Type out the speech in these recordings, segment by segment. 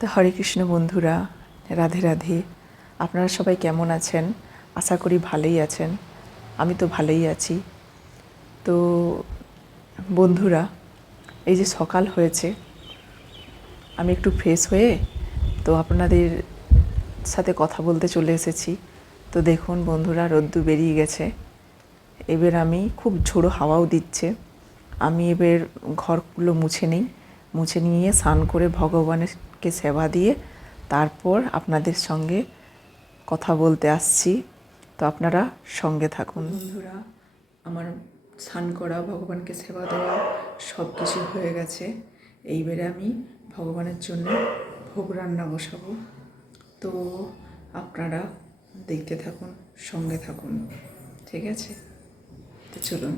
তো হরে কৃষ্ণ বন্ধুরা, রাধে রাধে। আপনারা সবাই কেমন আছেন? আশা করি ভালোই আছেন। আমি তো ভালোই আছি। তো বন্ধুরা, এই যে সকাল হয়েছে, আমি একটু ফ্রেশ হয়ে তো আপনাদের সাথে কথা বলতে চলে এসেছি। তো দেখুন বন্ধুরা, রোদ্দুর বেরিয়ে গেছে। এবার আমি খুব ঝোড়ো হাওয়াও দিচ্ছে। আমি এবার ঘরগুলো মুছে নিয়ে স্নান করে ভগবানকে সেবা দিয়ে তারপর আপনাদের সঙ্গে কথা বলতে আসছি। তো আপনারা সঙ্গে থাকুন। বন্ধুরা, আমার স্নান করা, ভগবানকে সেবা দেওয়া সব কিছু হয়ে গেছে। এইবারে আমি ভগবানের জন্য ভোগ রান্না বসাবো। তো আপনারা দেখতে থাকুন, সঙ্গে থাকুন, ঠিক আছে? তো চলুন।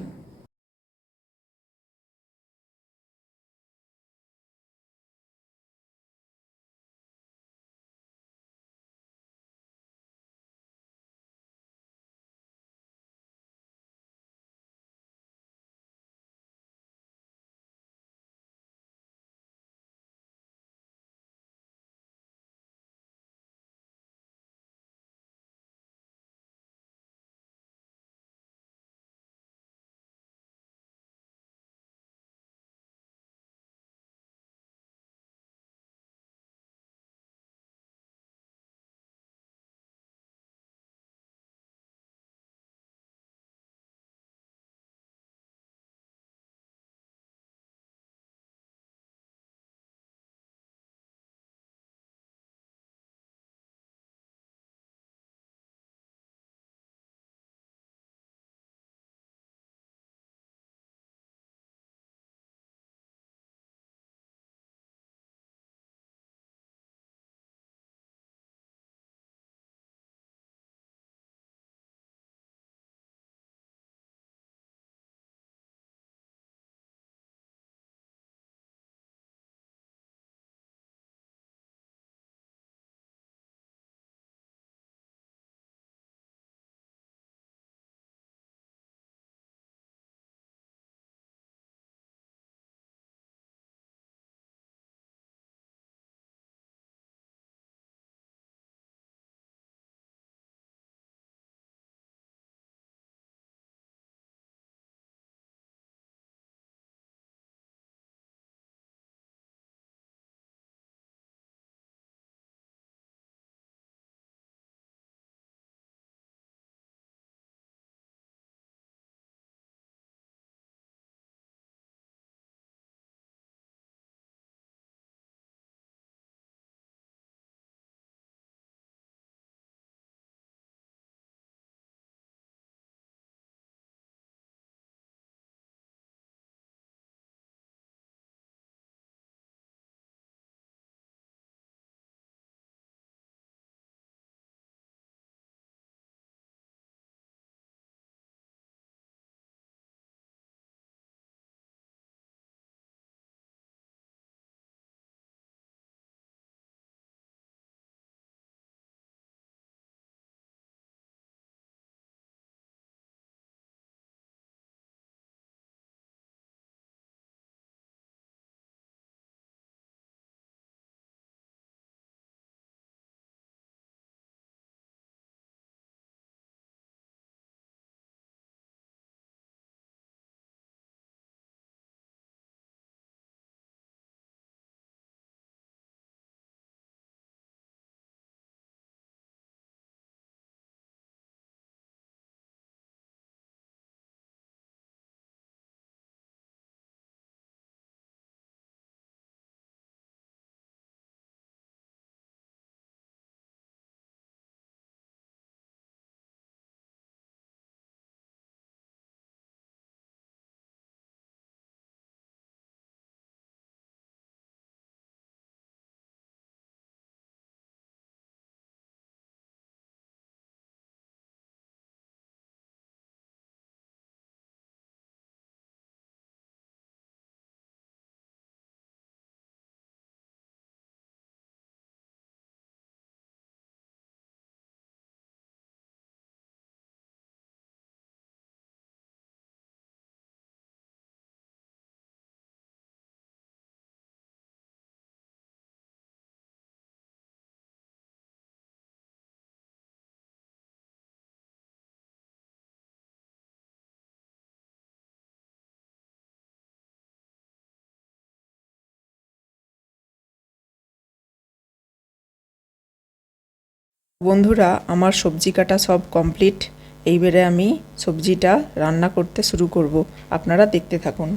বন্ধুরা, আমার সবজি কাটা সব কমপ্লিট। এইবারে আমি সবজিটা রান্না করতে শুরু করব। আপনারা দেখতে থাকুন।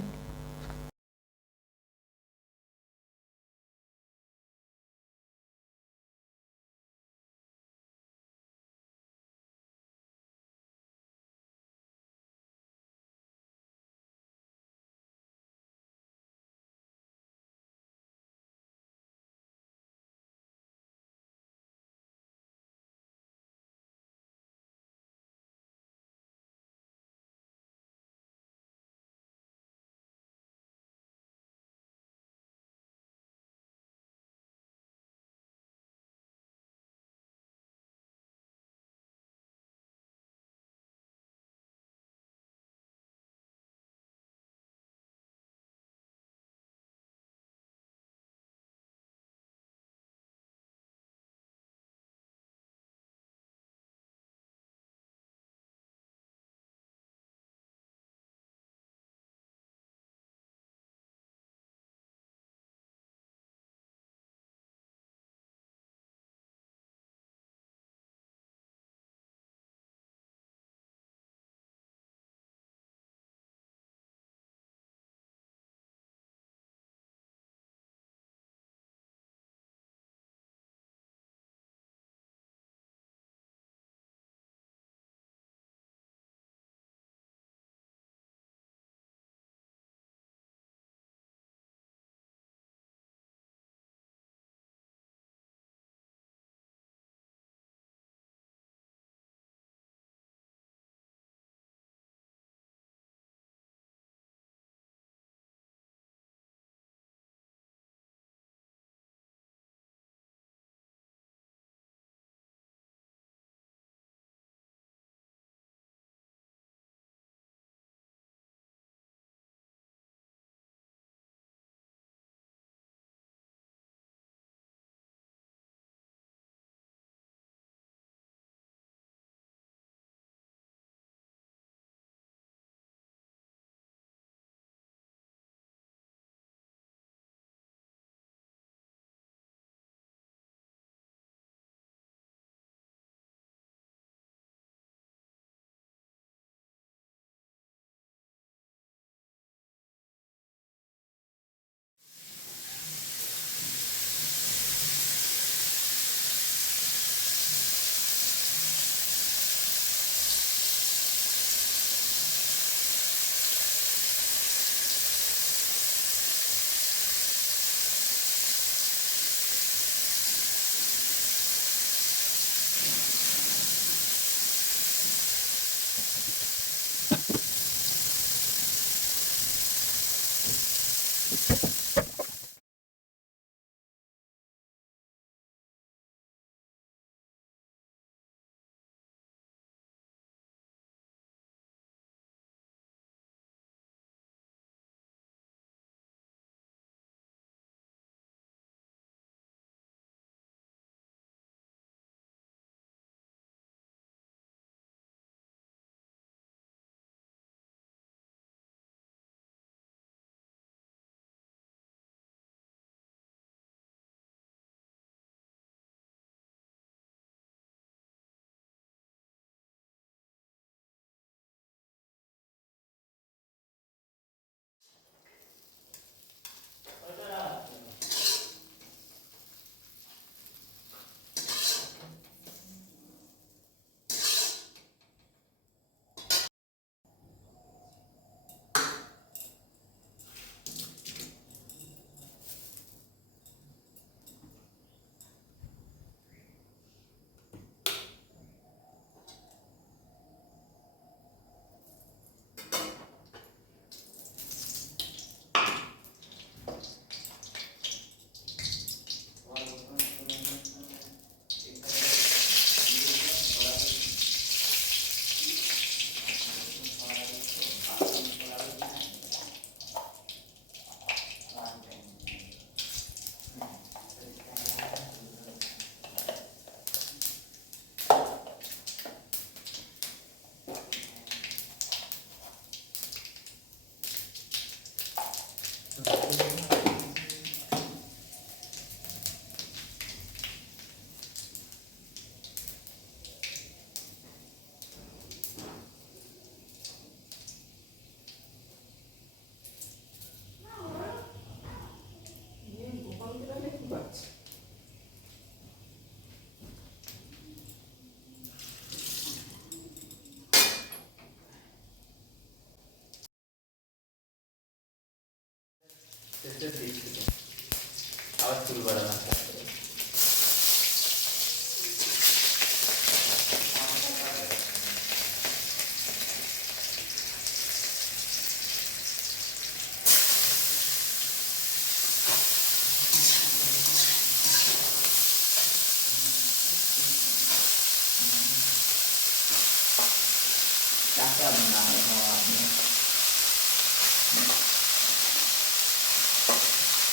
Kakak menang awalnya,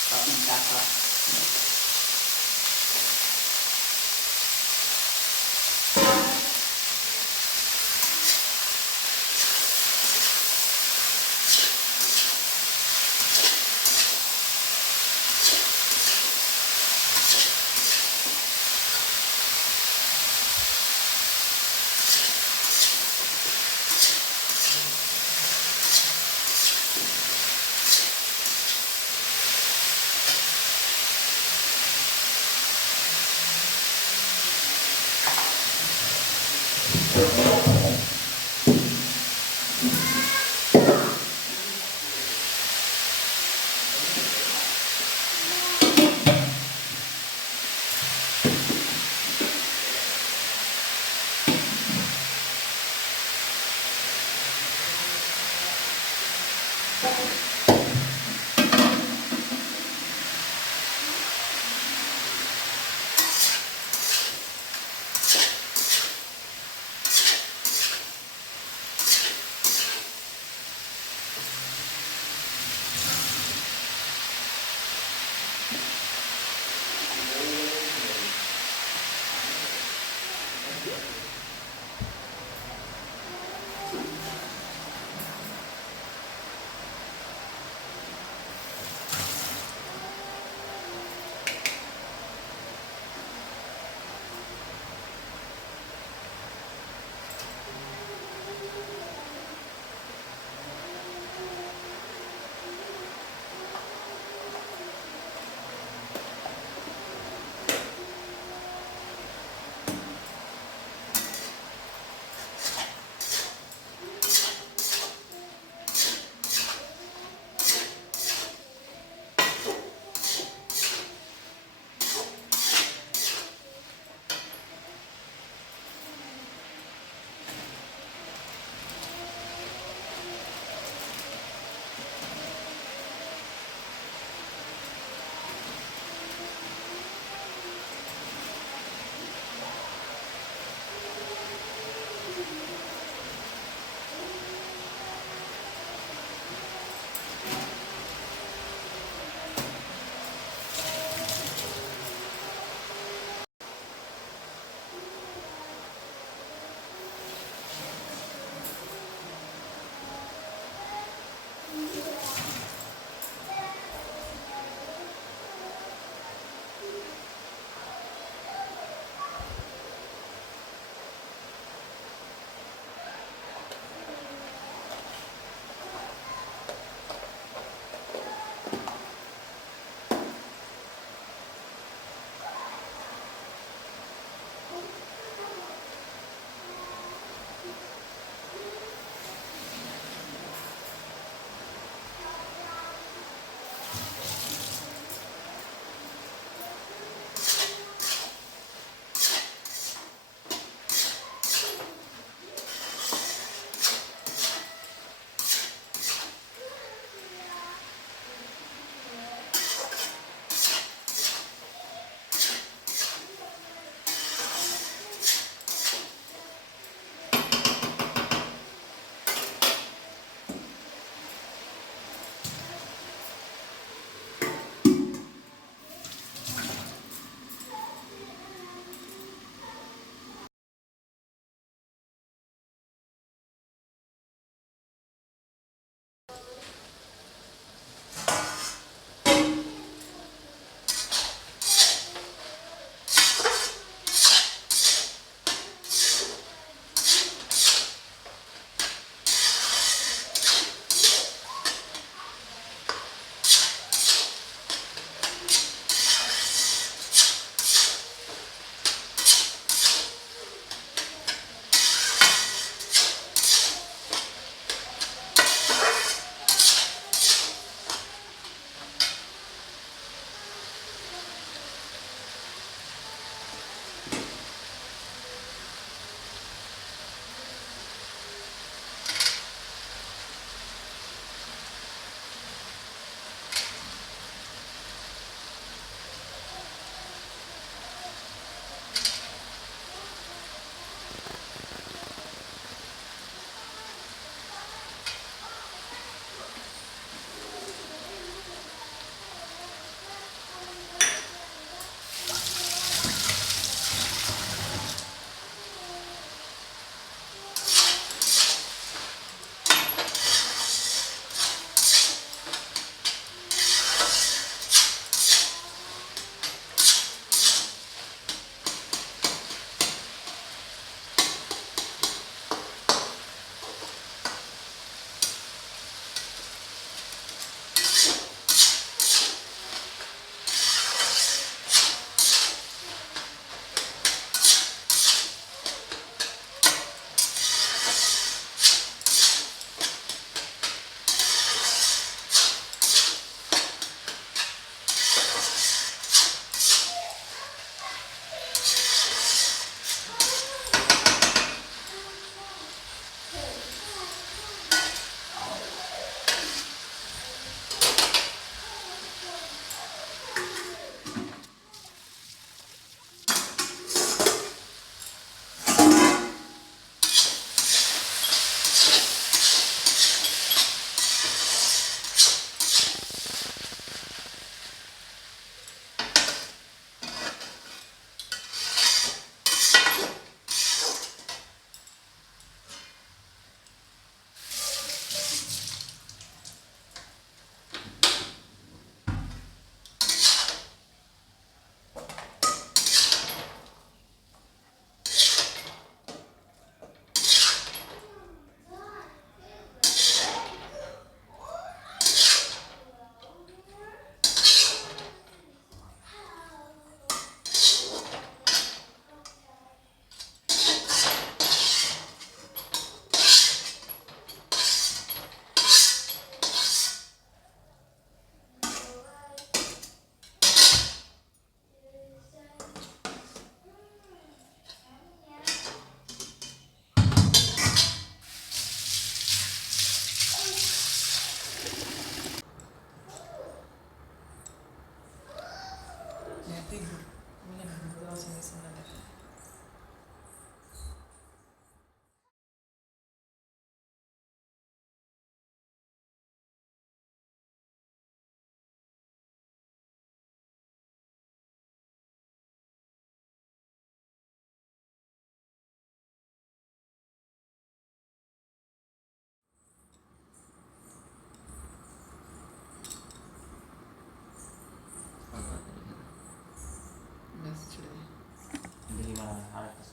tapi kakak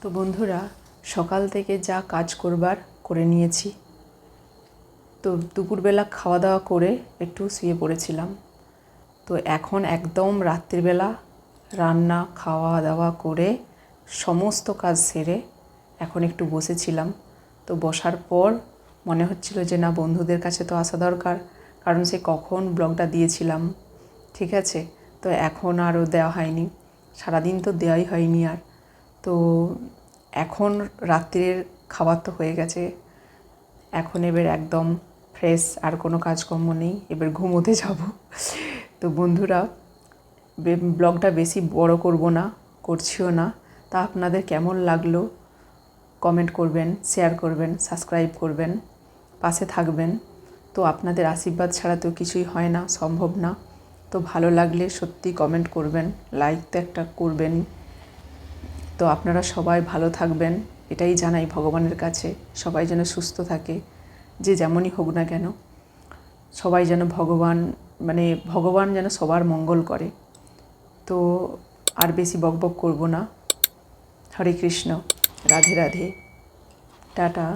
তো বন্ধুরা, সকাল থেকে যা কাজ করবার করে নিয়েছি। তো দুপুরবেলা খাওয়া দাওয়া করে একটু শুয়ে পড়েছিলাম। তো এখন একদম রাত্রিবেলা রান্না খাওয়া দাওয়া করে সমস্ত কাজ সেরে এখন একটু বসেছিলাম। তো বসার পর মনে হচ্ছিল যে না, বন্ধুদের কাছে তো আসা দরকার, কারণ সে কখন ব্লগটা দিয়েছিলাম, ঠিক আছে। তো এখন আরও দেওয়া হয়নি, সারাদিন তো দেওয়াই হয়নি আর। তো এখন রাত্রির খাবার তো হয়ে গেছে, এখন এবার একদম ফ্রেশ, আর কোনো কাজকর্ম নেই, এবার ঘুমোতে যাব। তো বন্ধুরা, ব্লগটা বেশি বড় করব না, করছিও না। তা আপনাদের কেমন লাগলো কমেন্ট করবেন, শেয়ার করবেন, সাবস্ক্রাইব করবেন, পাশে থাকবেন। তো আপনাদের আশীর্বাদ ছাড়া তো কিছুই হয় না, সম্ভব না। তো ভালো লাগলে সত্যি কমেন্ট করবেন, লাইক তো একটা করবেনই। তো আপনারা সবাই ভালো থাকবেন, এটাই জানাই ভগবানের কাছে। সবাই যেন সুস্থ থাকে, যে যেমনই হোক না কেন, সবাই যেন ভগবান যেন সবার মঙ্গল করে। তো আর বেশি বকবক করব না। হরে কৃষ্ণ, রাধে রাধে, টাটা।